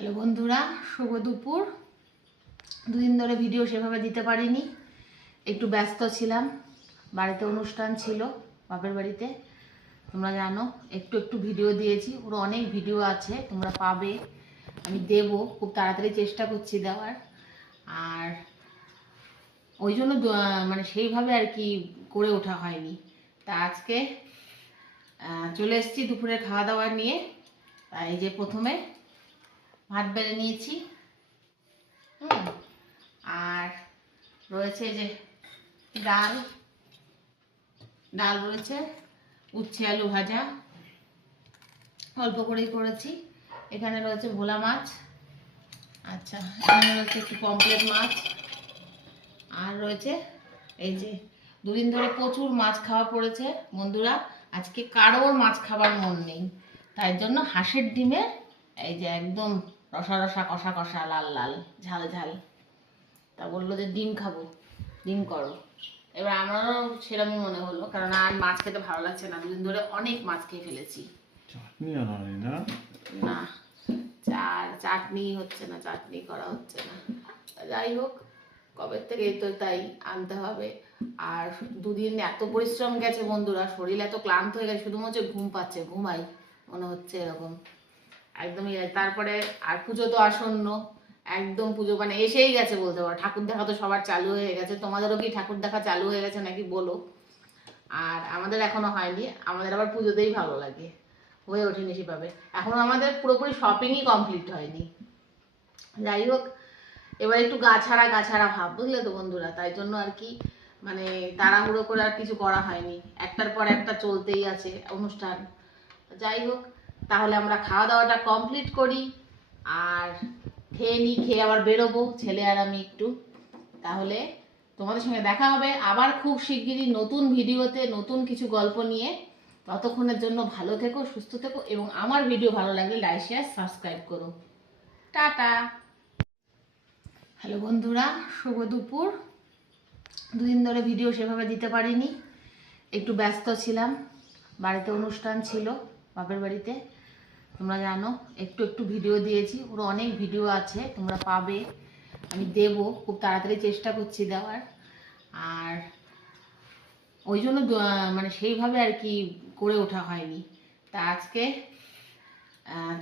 Hello বন্ধুরা, শুভ দুপুর। দুদিন ধরে ভিডিও সেভাবে দিতে পারিনি, একটু ব্যস্ত ছিলাম। বাড়িতে অনুষ্ঠান ছিল, বাপের বাড়িতে, তোমরা জানো। একটু একটু ভিডিও দিয়েছি, ওর অনেক ভিডিও আছে, তোমরা পাবে, আমি দেব, খুব তাড়াতাড়ি চেষ্টা করছি দেওয়ার। আর ওই জন্য মানে সেইভাবে আর কি করে ওঠা হয়নি। তা আজকে চলে এসেছি দুপুরে খাওয়া দাওয়া নিয়ে। এই যে প্রথমে ভাত বেড়ে নিয়েছি, আর রয়েছে যে ডাল ডাল রয়েছে, উচ্ছে আলু ভাজা অল্প করেই করেছি। এখানে রয়েছে ভোলা মাছ, আচ্ছা এখানে রয়েছে একটু পমফ্রেট মাছ, আর রয়েছে এই যে দুদিন ধরে প্রচুর মাছ খাওয়া পড়েছে বন্ধুরা। আজকে কারোর মাছ খাবার মন নেই, তাই জন্য হাঁসের ডিমের এই যে একদম রসা রসা কষা কষা লাল লাল ঝাল ঝাল। তা বললো যে ডিম খাবো, ডিম করো। এবার আমারও সেরকমই মনে হলো, কারণ আর মাছ খেতে ভালো লাগছে না, দুদিন ধরে অনেক মাছ খেয়ে ফেলেছি। না, চাটনি হচ্ছে না, চাটনি করা হচ্ছে না। যাই হোক, কবে থেকে তো তাই আনতে হবে। আর দুদিন এত পরিশ্রম গেছে বন্ধুরা, শরীর এত ক্লান্ত হয়ে গেছে, শুধুমাত্র ঘুম পাচ্ছে, ঘুমাই মনে হচ্ছে এরকম একদমই। তারপরে আর পুজো তো আসন্ন, একদম পুজো মানে এসেই গেছে বলতে পারো। ঠাকুর দেখা তো সবার চালু হয়ে গেছে, তোমাদেরও কি ঠাকুর দেখা চালু হয়ে গেছে নাকি বলো। আর আমাদের এখনো হয়নি, আমাদের আবার পুজোতেই ভালো লাগে, হয়ে ওঠেনি সেভাবে। এখনো আমাদের পুরোপুরি শপিংই কমপ্লিট হয়নি। যাই হোক, এবার একটু গাছাড়া গাছাড়া ভাব, বুঝলে তো বন্ধুরা, তাই জন্য আর কি মানে তাড়াহুড়ো করে আর কিছু করা হয়নি, একটার পর একটা চলতেই আছে অনুষ্ঠান। যাই হোক, তাহলে আমরা খাওয়া দাওয়াটা কমপ্লিট করি, আর খেয়ে নিই, খেয়ে আবার বেরোবো ছেলে আর আমি একটু। তাহলে তোমাদের সঙ্গে দেখা হবে আবার খুব শিগগিরই নতুন ভিডিওতে, নতুন কিছু গল্প নিয়ে। ততক্ষণের জন্য ভালো থেকো, সুস্থ থেকো, এবং আমার ভিডিও ভালো লাগলে লাইক শেয়ার সাবস্ক্রাইব করো। টাটা। হ্যালো বন্ধুরা, শুভ দুপুর। দুদিন ধরে ভিডিও সেভাবে দিতে পারিনি, একটু ব্যস্ত ছিলাম। বাড়িতে অনুষ্ঠান ছিল, বাপের বাড়িতে, তোমরা জানো। একটু একটু ভিডিও দিয়েছি, ওর অনেক ভিডিও আছে, তোমরা পাবে, আমি দেব, খুব তাড়াতাড়ি চেষ্টা করছি দেওয়ার। আর ওই জন্য মানে সেইভাবে আর কি করে ওঠা হয়নি। তা আজকে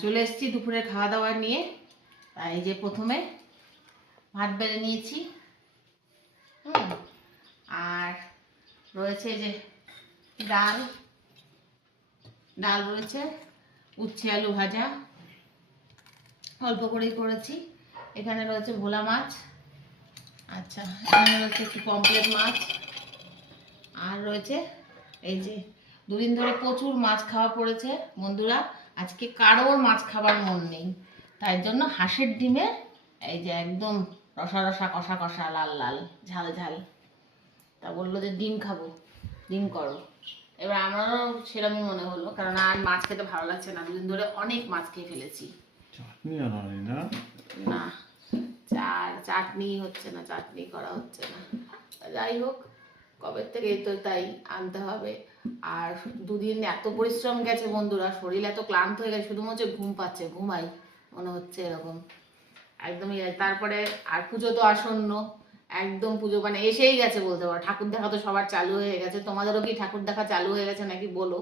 চলে এসেছি দুপুরে খাওয়া দাওয়া নিয়ে। এই যে প্রথমে ভাত বেড়ে নিয়েছি, আর রয়েছে যে ডাল ডাল রয়েছে, উচ্ছে আলু ভাজা অল্প করেই করেছি। এখানে রয়েছে ভোলা মাছ, আচ্ছা এখানে রয়েছে একটু পমফ্রেট মাছ, আর রয়েছে এই যে দুদিন ধরে প্রচুর মাছ খাওয়া পড়েছে বন্ধুরা। আজকে কারোর মাছ খাবার মন নেই, তাই জন্য হাঁসের ডিমের এই যে একদম রসা রসা কষা কষা লাল লাল ঝাল ঝাল। তা বললো যে ডিম খাবো, ডিম করো। এবার আমারও সেরকমই মনে হলো, কারণ আর মাছ খেতে ভালো লাগছে না, দুদিন ধরে অনেক মাছ খেয়ে ফেলেছি। না, চাটনি হচ্ছে না, চাটনি করা হচ্ছে না। যাই হোক, কবে থেকে তো তাই আনতে হবে। আর দুদিন এত পরিশ্রম গেছে বন্ধুরা, শরীর এত ক্লান্ত হয়ে গেছে, শুধুমাত্র ঘুম পাচ্ছে, ঘুমাই মনে হচ্ছে এরকম একদমই। তারপরে আর পুজো তো আসন্ন, একদম পুজো মানে এসেই গেছে বলতে পারো। ঠাকুর দেখা তো সবার চালু হয়ে গেছে, তোমাদেরও কি ঠাকুর দেখা চালু হয়ে গেছে নাকি বলো।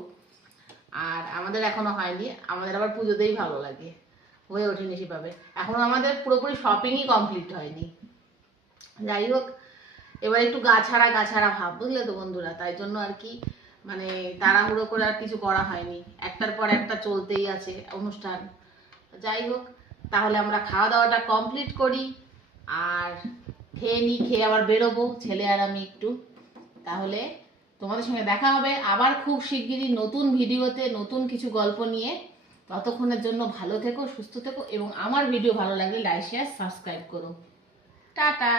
আর আমাদের এখনো হয়নি, আমাদের আবার পুজোতেই ভালো লাগে, হয়ে ওঠেনি সেভাবে। এখনো আমাদের পুরোপুরি শপিংই কমপ্লিট হয়নি। যাই হোক, এবার একটু গাছাড়া গাছাড়া ভাব, বুঝলে তো বন্ধুরা, তাই জন্য আর কি মানে তাড়াহুড়ো করে আর কিছু করা হয়নি, একটার পর একটা চলতেই আছে অনুষ্ঠান। যাই হোক, তাহলে আমরা খাওয়া দাওয়াটা কমপ্লিট করি, আর খেয়ে নিই, খেয়ে আবার বেরোবো ছেলে আর আমি একটু। তাহলে তোমাদের সঙ্গে দেখা হবে আবার খুব শিগগিরই নতুন ভিডিওতে, নতুন কিছু গল্প নিয়ে। ততক্ষণের জন্য ভালো থেকো, সুস্থ থেকো, এবং আমার ভিডিও ভালো লাগলে লাইক শেয়ার সাবস্ক্রাইব করো। টাটা।